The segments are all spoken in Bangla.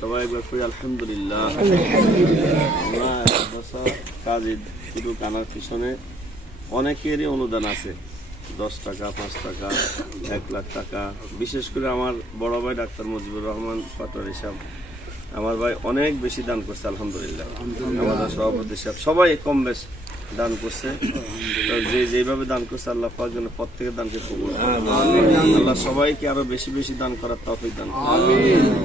সবাই একবার করি আলহামদুলিল্লাহ আমরা এক বছর পিছনে অনেকেরই অনুদান আছে। দশ টাকা, পাঁচ টাকা, এক লাখ টাকা। বিশেষ করে আমার বড় ভাই ডাক্তার মুজিবুর রহমান পাটোয়ারি সাহেব আমার ভাই অনেক বেশি দান করছে, আলহামদুলিল্লাহ। আমাদের সভাপতি সাহেব সবাই কম বেশ দান করছে যে যেভাবে দান করছে আল্লাহ পাক যেন প্রত্যেকের দানকে কবুল। আল্লাহ সবাইকে আরও বেশি বেশি দান করার তৌফিক দান করুন।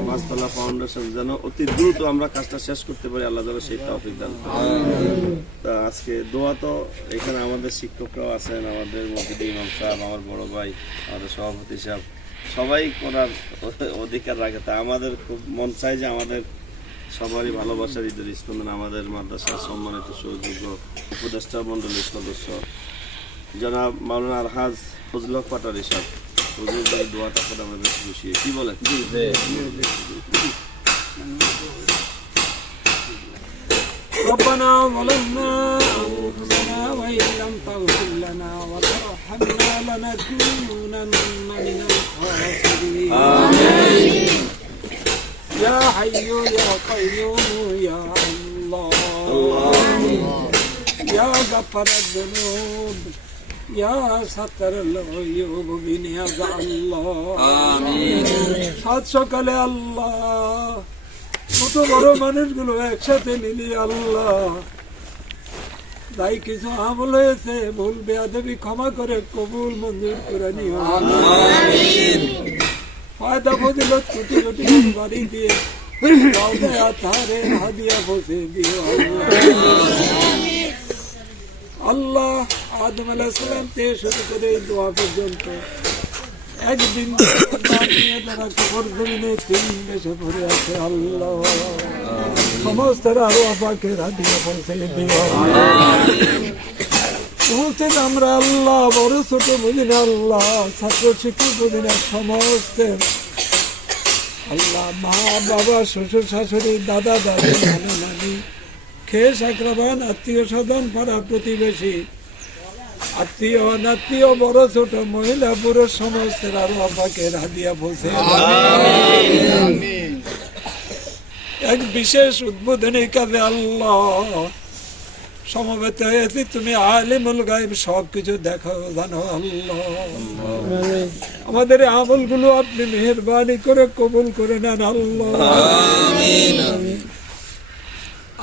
পাঁচতলা ফাউন্ডেশন যেন অতি দ্রুত আমরা কাজটা শেষ করতে পারি আল্লাহ যেন সেই তৌফিক দান। তা আজকে দোয়া তো এখানে আমাদের শিক্ষকরাও আছেন আমাদের মসজিদ ইমাম সাহেব আমার বড় ভাই আমাদের সভাপতি সাহেব সবাই করার অধিকার রাখে তা আমাদের খুব মন চাই যে আমাদের সবারই ভালোবাসার ঈদের স্পন্দন আমাদের মাদ্রাসার সম্মানিত সুযোগ্য উপদেষ্টা মন্ডলীর সদস্য জনাব মাওলানা আলহাজ ফজল পাটারি সাহেব হুজুর ভাই দোয়াটা করে আমরা বেশি খুশি কি বলেন ربنا ظلمنا أنفسنا وإن لم تغفر لنا وترحمنا لنكونن من الخاسرين آمين يا حي يا قيوم يا الله يا غفر الذنوب يا ستر العيوب بنياز الله آمين সাত সকালে আল্লাহ ছোট বড় মানুষগুলো একসাথে মিলি আল্লাহ তাই কিছু আমল হয়েছে ভুল বেয়াদবি ক্ষমা করে কবুল মঞ্জুর করে নিও ফায়দা ফজিলত কোটি কোটি বাড়ি দিয়ে আথারে হাদিয়া বসে দিও আল্লাহ। আদম আলাইহিস সালাম থেকে শুরু করে এই দোয়া পর্যন্ত। একদিন তারা কবর জমিনে তিন দেশে পড়ে আছে, আল্লাহ। সমস্ত আরও আপাকে রাধিয়া পৌঁছে দিও। পৌঁছে আমরা আল্লাহ বড় ছোট বুঝি না আল্লাহ ছাত্র শিক্ষক বুঝি না সমস্ত। আল্লাহ মা বাবা শ্বশুর শাশুড়ি দাদা দাদি নানা নানি খেয়ে সাকরাবান আত্মীয় স্বজন পাড়া প্রতিবেশী আত্মীয় অনাত্মীয় বড় ছোট মহিলা পুরুষ সমস্ত আরও আপাকে রাধিয়া বসে এক বিশেষ উদ্বোধনী কাজে আল্লাহ সমবেত হয়েছি তুমি আলিমুল গাইব সব কিছু দেখো জানো আল্লাহ। আমাদের আমলগুলো আপনি মেহরবানি করে কবুল করে নেন আল্লাহ।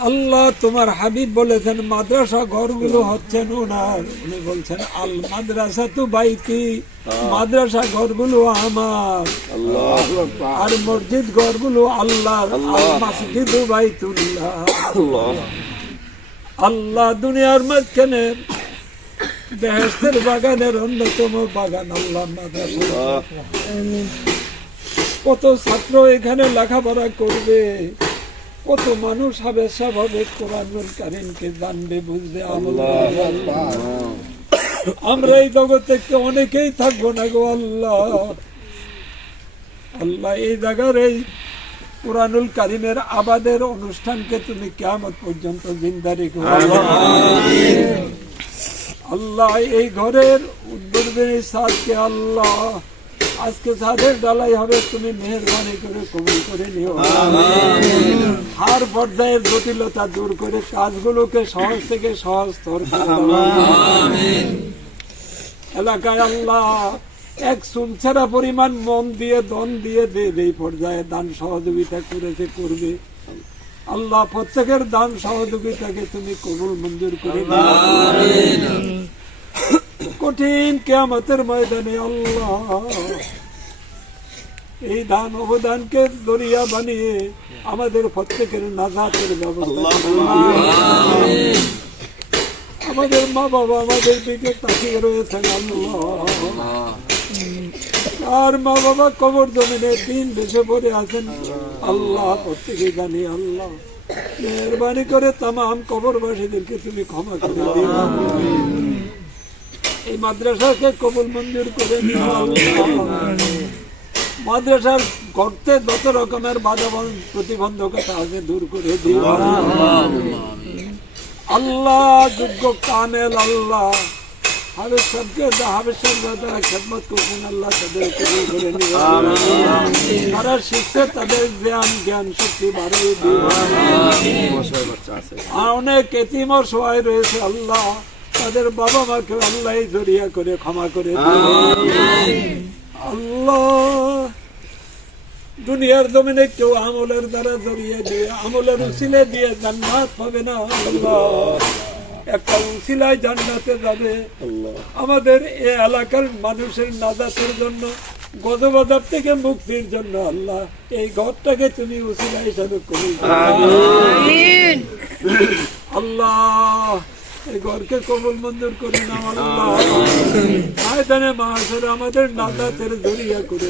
আল্লাহ তোমার হাবিব বলেছেন মাদ্রাসা ঘরগুলো হচ্ছেন ওনার উনি বলছেন আল মাদ্রাসা তো বাইতি মাদ্রাসা ঘরগুলো আমার। আর মসজিদ ঘরগুলো আল্লাহর আল মসজিদ বাইতুল্লাহ। আল্লাহ দুনিয়ার মাঝখানে বেহেস্তের বাগানের অন্যতম বাগান আল্লাহ কত ছাত্র এখানে লেখাপড়া করবে কত মানুষ হবে স্বাভাবিক কোরআনুল কারিমকে জানবে বুঝবে আল্লাহ। আমরা এই জগতে একটু অনেকেই থাকব না গো আল্লাহ। আল্লাহ এই জায়গার এই কোরআনুল কারিমের আবাদের অনুষ্ঠানকে তুমি কেমন পর্যন্ত জিন্দা রেখো আল্লাহ এই ঘরের উদ্বোধনী সাদকে আল্লাহ, আজকে যাদের ডালাই হবে, তুমি মেহরবানি করে কবুল করে নিও হার পর্যায়ের জটিলতা দূর করে কাজগুলোকে সহজ থেকে সহজ দাও। এলাকায় আল্লাহ এক সুনছেরা পরিমাণ মন দিয়ে দন দিয়ে দেবে এই পর্যায়ে দান সহযোগিতা করেছে করবে। আল্লাহ প্রত্যেকের দান সহযোগিতাকে তুমি কবুল মঞ্জুর করে কঠিন কেয়ামতের ময়দানে আল্লাহ এই দান অবদানকে দরিয়া বানিয়ে আমাদের প্রত্যেকের নাজাতের ব্যবস্থা আমাদের মা বাবা আমাদের দিকে তাকিয়ে রয়েছেন আল্লাহ। আর মা বাবা কবর জমিনে দিন বেশি পড়ে আছেন। আল্লাহ প্রত্যেকে জানি আল্লাহ। মেহরবানি করে তাম কবরবাসীদেরকে তুমি ক্ষমা করে দিও। এই মাদ্রাসাকে কবুল মঞ্জুর করে। মাদ্রাসার গর্তে যত রকমের বাধা বন- প্রতিবন্ধকতা আছে দূর করে দিও। আল্লাহ যোগ্য কামেল আল্লাহ। হাবেজ সাহেবকে হাবেজ সাহেব তারা খেদমত করছেন আল্লাহ তাদের কবুল করে তারা শিখছে তাদের জ্ঞান জ্ঞান শক্তি বাড়িয়ে আর অনেক এতিম সবাই রয়েছে আল্লাহ। তাদের বাবা মাকে আল্লাহ জড়িয়া করে ক্ষমা করে আল্লাহ দুনিয়ার জমিনে কেউ আমলের দ্বারা জড়িয়ে দিয়ে আমলের উসিলে দিয়ে জান্নাত হবে না। আল্লাহ। একটা উসিলায় জান্নাতে যাবে। আল্লাহ। আমাদের এ এলাকার মানুষের নাজাতের জন্য গজবাজার থেকে মুক্তির জন্য আল্লাহ এই ঘরটাকে তুমি উসিলা হিসাবে করি আল্লাহ। ঘরকে কবুল মঞ্জুর করে আমাদের করে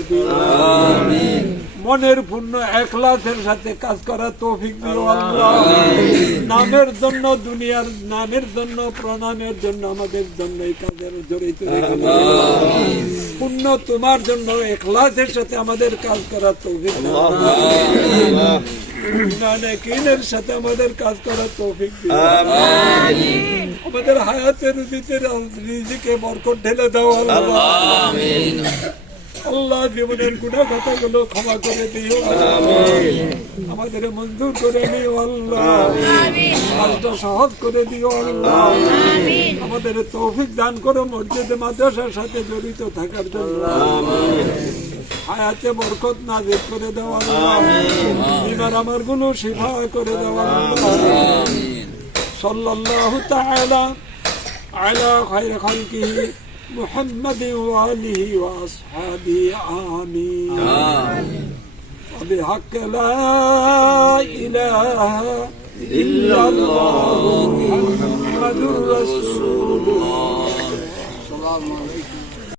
মনের পূর্ণ একলাসের সাথে কাজ করার তৌফিক দিও আল্লাহ। নামের জন্য দুনিয়ার নামের জন্য প্রণামের জন্য আমাদের জন্য এই কাজের জড়িত পূর্ণ তোমার জন্য একলাসের সাথে আমাদের কাজ করার তৌফিক নানেকিনের সাথে আমাদের কাজ করার তৌফিক দিও। আমাদের হায়াতের রুজিতে রিজিকে বরকত ঢেলে দাও আল্লাহ। আল্লাহ জীবনের গুণা কথাগুলো ক্ষমা করে দিও। আমাদের মঞ্জুর করে নিও আল্লাহ। কাজটা সহজ করে দিও আল্লাহ। আমাদের তৌফিক দান করো মসজিদে মাদ্রাসার সাথে জড়িত থাকার জন্য। হায়াতে বরকত নাজির করে দেওয়া আল্লাহ বিমার আমার গুলো শিফা করে দেওয়া আল্লাহ সাল্লাল্লাহু তাআলা على خير خلقه محمد وآله وأصحابه آمين وبحق لا إله إلا الله محمد رسول الله السلام عليكم